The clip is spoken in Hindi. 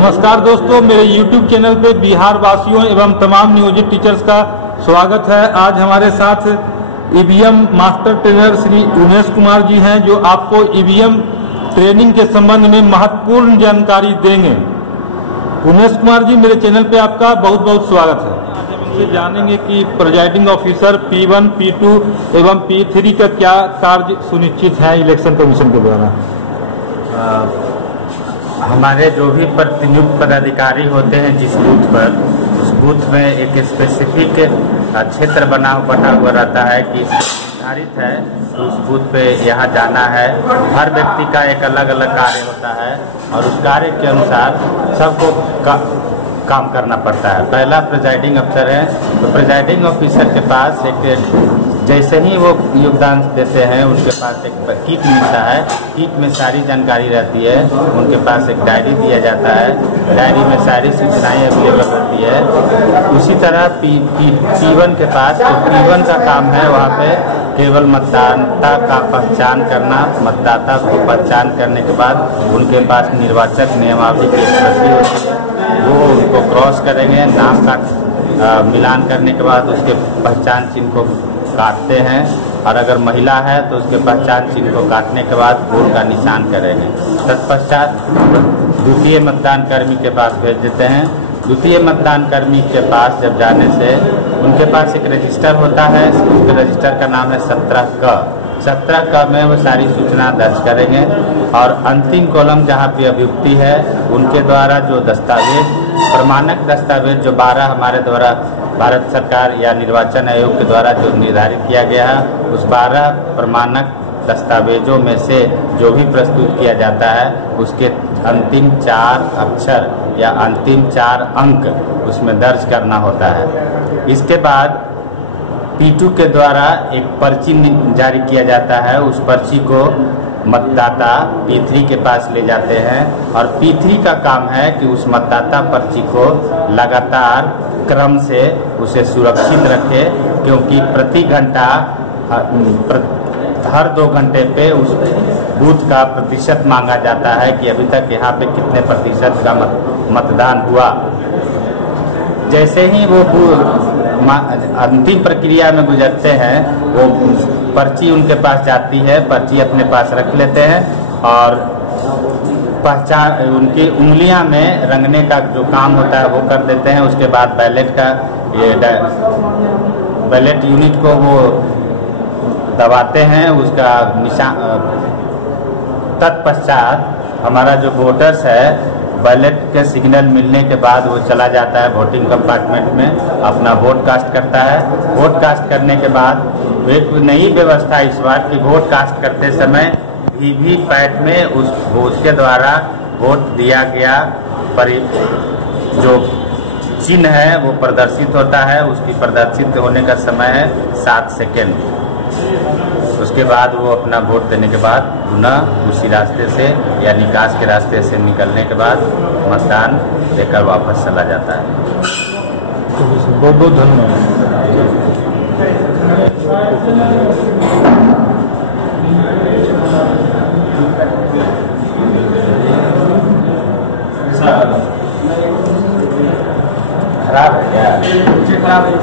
नमस्कार दोस्तों, मेरे YouTube चैनल पे बिहार वासियों एवं तमाम नियोजित टीचर्स का स्वागत है। आज हमारे साथ EVM master trainer Shri Umesh Kumar ji हैं, जो आपको ईवीएम ट्रेनिंग के संबंध में महत्वपूर्ण जानकारी देंगे। उमेश कुमार जी, मेरे चैनल पे आपका बहुत बहुत स्वागत है। आज हम इनसे जानेंगे कि प्रिजाइडिंग ऑफिसर P1, P2 एवं P3 का क्या कार्य सुनिश्चित है इलेक्शन कमीशन के द्वारा। हमारे जो भी प्रतिनियुक्त पदाधिकारी होते हैं जिस बूथ पर, उस बूथ में एक स्पेसिफिक क्षेत्र बना हुआ रहता है कि निर्धारित है तो उस बूथ पे यहाँ जाना है। हर व्यक्ति का एक अलग अलग कार्य होता है और उस कार्य के अनुसार सबको काम करना पड़ता है। पहला प्रिजाइडिंग अफसर है, तो प्रिजाइडिंग ऑफिसर के पास एक जैसे ही वो योगदान देते हैं उनके पास एक किट मिलता है। किट में सारी जानकारी रहती है। उनके पास एक डायरी दिया जाता है, डायरी में सारी सूचनाएं अवेलेबल रहती है। उसी तरह P1 के पास, तो P1 का काम है वहाँ पे केवल मतदाता का पहचान करना। मतदाता को पहचान करने के बाद उनके पास निर्वाचक नियमावली की एक प्रति होती है, वो उनको क्रॉस करेंगे। नाम का मिलान करने के बाद उसके पहचान चिन्ह को काटते हैं, और अगर महिला है तो उसके पहचान चिन्ह को काटने के बाद वोट का निशान करेंगे। तत्पश्चात द्वितीय मतदान कर्मी के पास भेज देते हैं। द्वितीय मतदान कर्मी के पास जब जाने से उनके पास एक रजिस्टर होता है, उसके रजिस्टर का नाम है 17 में वो सारी सूचना दर्ज करेंगे। और अंतिम कॉलम जहाँ पे अभियुक्ति है, उनके द्वारा जो दस्तावेज, प्रमाणक दस्तावेज जो 12 हमारे द्वारा भारत सरकार या निर्वाचन आयोग के द्वारा जो निर्धारित किया गया है, उस 12 प्रमाणक दस्तावेजों में से जो भी प्रस्तुत किया जाता है उसके अंतिम 4 अक्षर या अंतिम 4 अंक उसमें दर्ज करना होता है। इसके बाद P2 के द्वारा एक पर्ची जारी किया जाता है। उस पर्ची को मतदाता P3 के पास ले जाते हैं, और P3 का काम है कि उस मतदाता पर्ची को लगातार क्रम से उसे सुरक्षित रखे, क्योंकि प्रति घंटा हर 2 घंटे पे उस बूथ का प्रतिशत मांगा जाता है कि अभी तक यहाँ पे कितने प्रतिशत का मतदान हुआ। जैसे ही वो अंतिम प्रक्रिया में गुजरते हैं, वो पर्ची उनके पास जाती है, पर्ची अपने पास रख लेते हैं और पहचान उनकी उंगलियां में रंगने का जो काम होता है वो कर देते हैं। उसके बाद बैलेट यूनिट को वो दबाते हैं, उसका निशान। तत्पश्चात हमारा जो वोटर्स है, बैलेट के सिग्नल मिलने के बाद वो चला जाता है वोटिंग कंपार्टमेंट में, अपना वोट कास्ट करता है। वोट कास्ट करने के बाद एक नई व्यवस्था इस बार की, वोट कास्ट करते समय वीवीपैट में उसके द्वारा वोट दिया गया जो चिन्ह है वो प्रदर्शित होता है। उसकी प्रदर्शित होने का समय है 7 सेकेंड। उसके बाद वो अपना वोट देने के बाद पुनः उसी रास्ते से या निकास के रास्ते से निकलने के बाद मतदान देकर वापस चला जाता है। बहुत बहुत धन्यवाद। खराब है क्या? खराब है।